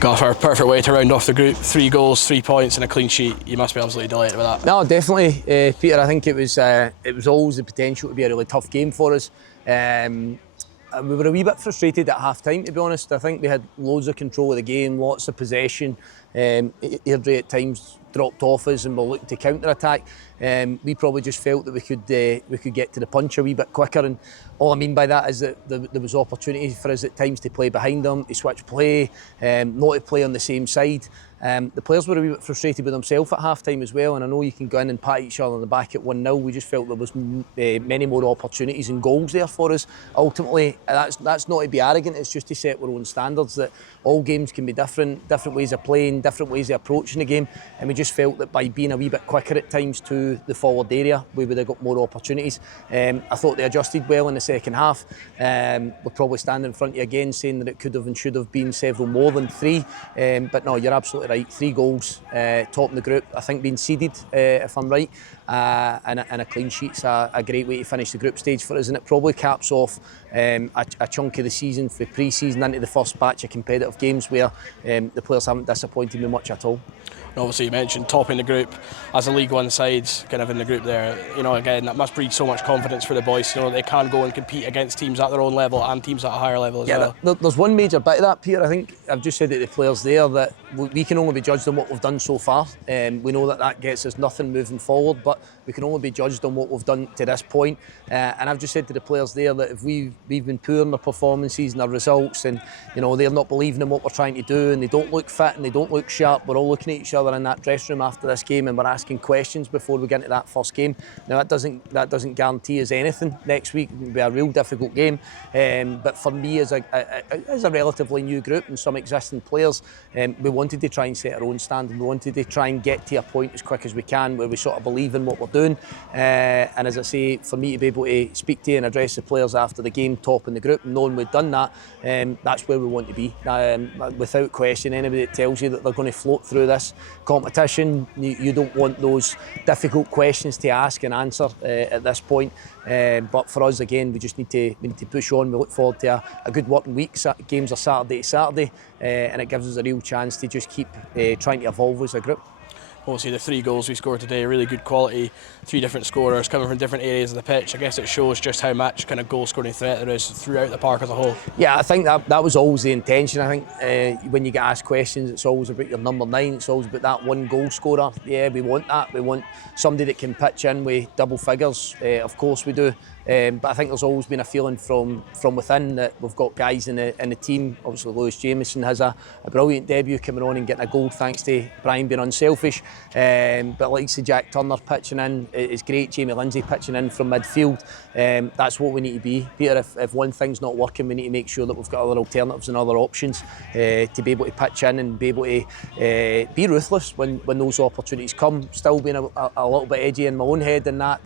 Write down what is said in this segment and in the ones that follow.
Got a perfect way to round off the group. 3 goals, 3 points and a clean sheet. You must be absolutely delighted with that. No, definitely, Peter. I think it was always the potential to be a really tough game for us. We were a wee bit frustrated at half time, to be honest. I think we had loads of control of the game, lots of possession. Airdrie at times dropped off us and were looking to counter-attack. We probably just felt that we could get to the punch a wee bit quicker, and all I mean by that is that there was opportunity for us at times to play behind them, to switch play, not to play on the same side. The players were a wee bit frustrated with themselves at half-time as well, and I know you can go in and pat each other on the back at 1-0. We just felt there was many more opportunities and goals there for us. Ultimately, that's not to be arrogant, it's just to set our own standards, that all games can be different ways of playing, different ways of approaching the game, and we just felt that by being a wee bit quicker at times to the forward area, we would have got more opportunities. I thought they adjusted well in the second half. We'll probably stand in front of you again saying that it could have and should have been several more than 3, but no, you're absolutely right. 3 goals, top in the group. I think being seeded, if I'm right, and a clean sheet's a great way to finish the group stage for us, and it probably caps off a chunk of the season, for pre-season into the first batch of competitive games where the players haven't disappointed me much at all. And obviously you mentioned topping the group as a League One side, kind of in the group there. You know, again, that must breed so much confidence for the boys. You know, they can go and compete against teams at their own level and teams at a higher level as well. There's one major bit of that, Peter. I think I've just said to the players there that we can only be judged on what we've done so far. We know that gets us nothing moving forward, but we can only be judged on what we've done to this point. And I've just said to the players there that if we've been poor in our performances and our results, and you know they're not believing in what we're trying to do, and they don't look fit and they don't look sharp, we're all looking at each other in that dressing room after this game, and we're asking questions before we get into that first game. Now that doesn't guarantee us anything. Next week will be a real difficult game, but for me as a relatively new group and some existing players, we wanted to try and set our own standard. We wanted to try and get to a point as quick as we can where we sort of believe in what we're doing, and as I say, for me to be able to speak to and address the players after the game, top in the group, and knowing we've done that, that's where we want to be. Without question, anybody that tells you that they're going to float through this competition, you don't want those difficult questions to ask and answer at this point. But for us, again, we just need to push on. We look forward to a good working week. Games are Saturday to Saturday, and it gives us a real chance to just keep trying to evolve as a group. Obviously the 3 goals we scored today, really good quality, 3 different scorers coming from different areas of the pitch. I guess it shows just how much kind of goal scoring threat there is throughout the park as a whole. Yeah, I think that was always the intention. I think when you get asked questions, it's always about your number 9, it's always about that 1 goal scorer. Yeah, we want that. We want somebody that can pitch in with double figures, of course we do. But I think there's always been a feeling from within that we've got guys in the team. Obviously Lewis Jameson has a brilliant debut coming on and getting a goal thanks to Brian being unselfish. But like say Jack Turner pitching in is great, Jamie Lindsay pitching in from midfield. That's what we need to be. Peter, if one thing's not working, we need to make sure that we've got other alternatives and other options to be able to pitch in and be able to be ruthless when those opportunities come. Still being a little bit edgy in my own head in that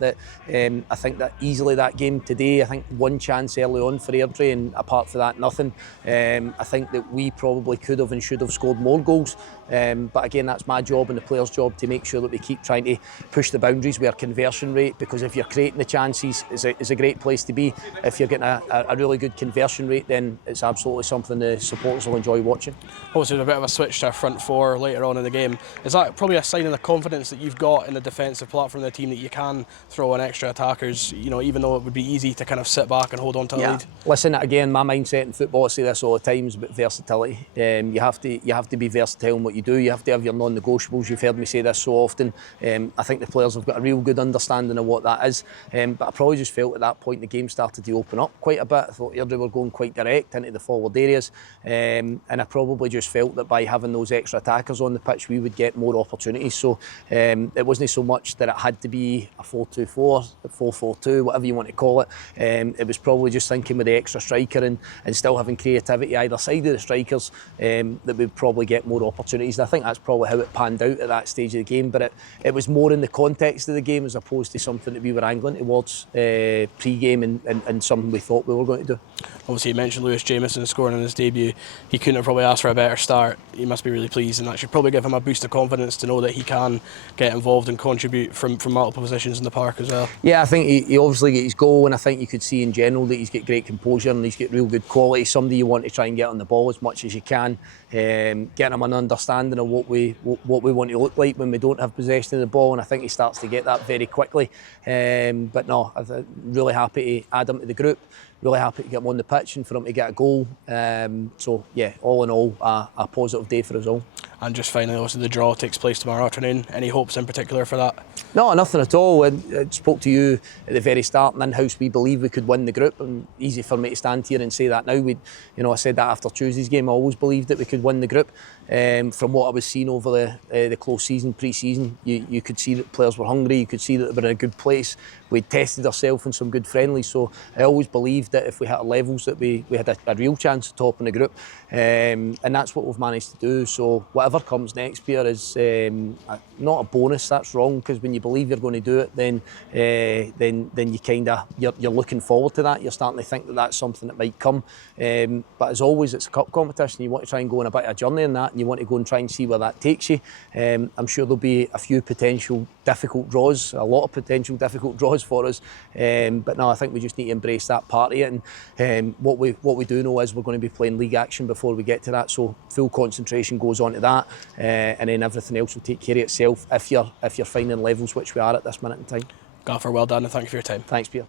I think that easily that game today, I think 1 chance early on for Airdrie, and apart from that, nothing. I think that we probably could have and should have scored more goals. But again, that's my job and the players' job to make sure that we keep trying to push the boundaries with our conversion rate, because if you're creating the chances, it's a great place to be. If you're getting a really good conversion rate, then it's absolutely something the supporters will enjoy watching. Obviously, a bit of a switch to a front 4 later on in the game. Is that probably a sign of the confidence that you've got in the defensive platform of the team, that you can throw in extra attackers, you know, even though it would be easy to kind of sit back and hold on to a lead? Listen, again, my mindset in football, I say this all the time, is about versatility. You have to be versatile in what you do. You have to have your non-negotiables. You've heard me say this so often. I think the players have got a real good understanding of what that is. But I probably just felt at that point the game started to open up quite a bit. I thought Airdrie were going quite direct into the forward areas, and I probably just felt that by having those extra attackers on the pitch, we would get more opportunities. So it wasn't so much that it had to be a 4-2-4, a 4-4-2, whatever you want to call it. It was probably just thinking with the extra striker and still having creativity either side of the strikers, that we'd probably get more opportunities. And I think that's probably how it panned out at that stage of the game, but it was more in the context of the game as opposed to something that we were angling towards pre-game and something we thought we were going to do. Obviously you mentioned Lewis Jameson scoring in his debut. He couldn't have probably asked for a better start. He must be really pleased, and that should probably give him a boost of confidence to know that he can get involved and contribute from multiple positions in the park as well. Yeah, I think he obviously goal, and I think you could see in general that he's got great composure and he's got real good quality. Somebody you want to try and get on the ball as much as you can, getting him an understanding of what we want to look like when we don't have possession of the ball, and I think he starts to get that very quickly. But no, I'm really happy to add him to the group. Really happy to get him on the pitch and for him to get a goal. So yeah, all in all, a positive day for us all. And just finally, also the draw takes place tomorrow afternoon. Any hopes in particular for that? No, nothing at all. I spoke to you at the very start, and in-house we believe we could win the group. And easy for me to stand here and say that now. I said that after Tuesday's game. I always believed that we could win the group. From what I was seeing over the close season, pre-season, you could see that players were hungry. You could see that they were in a good place. We'd tested ourselves in some good friendlies. So I always believed that if we hit our levels, that we had a real chance of topping the group. And that's what we've managed to do. So whatever comes next year is not a bonus. That's wrong, because when you believe you're going to do it, then you you're looking forward to that. You're starting to think that that's something that might come. But as always, it's a cup competition. You want to try and go on a bit of a journey in that, and you want to go and try and see where that takes you. I'm sure there'll be a few potential difficult draws, a lot of potential difficult draws for us. But no, I think we just need to embrace that part of it. And what we do know is we're going to be playing league action before we get to that. So full concentration goes on to that, and then everything else will take care of itself if you're finding levels, which we are at this minute in time. Gaffer, well done, and thank you for your time. Thanks, Peter.